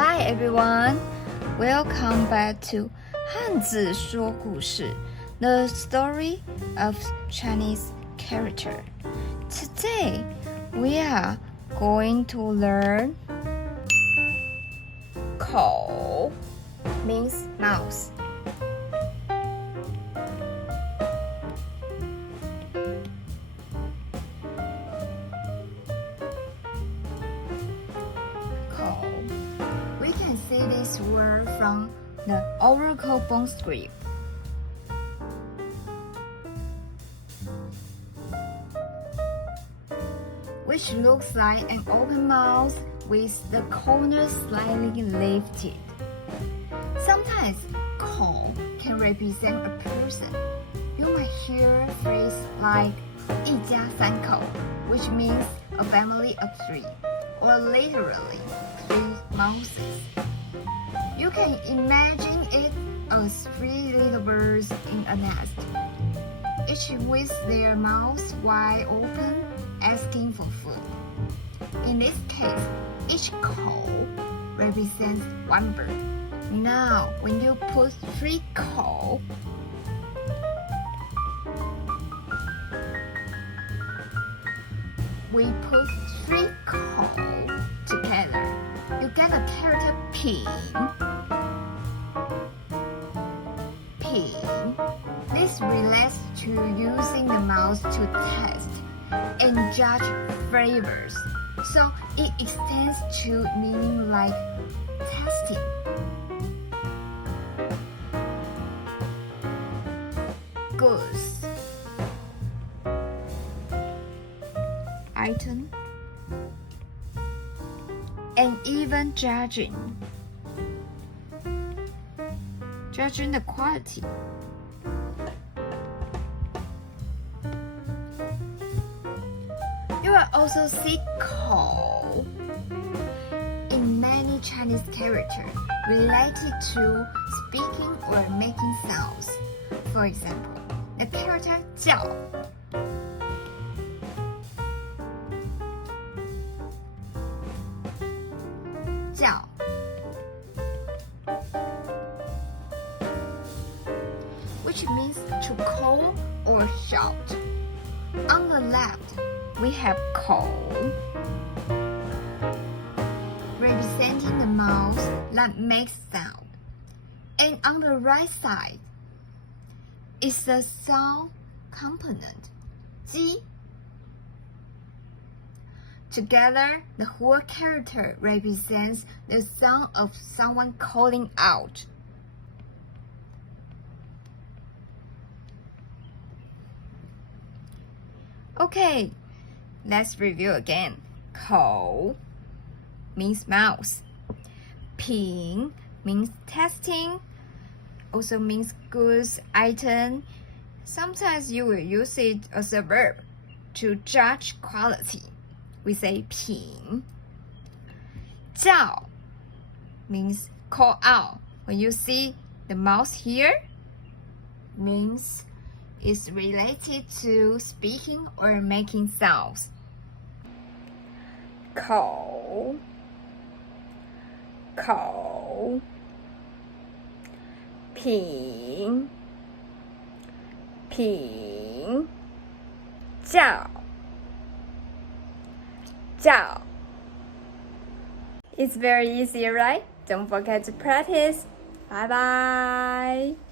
Hi everyone, welcome back to 汉字说故事 The story of Chinese character. Today, we are going to learn 口 means mouth. We can see this word from the oracle bone script. Which looks like an open mouth with the corners slightly lifted. Sometimes 口 can represent a person. You might hear a phrase like 一家三口, which means a family of three, or literally 3 mouses. You can imagine it as 3 little birds in a nest, each with their mouths wide open, asking for food. In this case, each 口 represents 1 bird. Now, when you put 3 口, we put 3 口together. You get a character 品. 品. This relates to using the mouth to taste and judge flavors, so it extends to meaning like testing. Goods. Item. And even judging the quality. You will also see 口 in many Chinese characters related to speaking or making sounds. For example, the character 叫 叫 which means to call or shout. On the left, we have 口 representing the mouth that makes sound. And on the right side is the sound component 鸡. Together, the whole character represents the sound of someone calling out. Okay, let's review again. 口 means mouth. 品 means testing, also means goods, item. Sometimes you will use it as a verb to judge quality. We say 品. 叫 means call out. When you see the mouth here, means it's related to speaking or making sounds. 口 口 品 品 叫 叫. It's very easy, right? Don't forget to practice. Bye bye.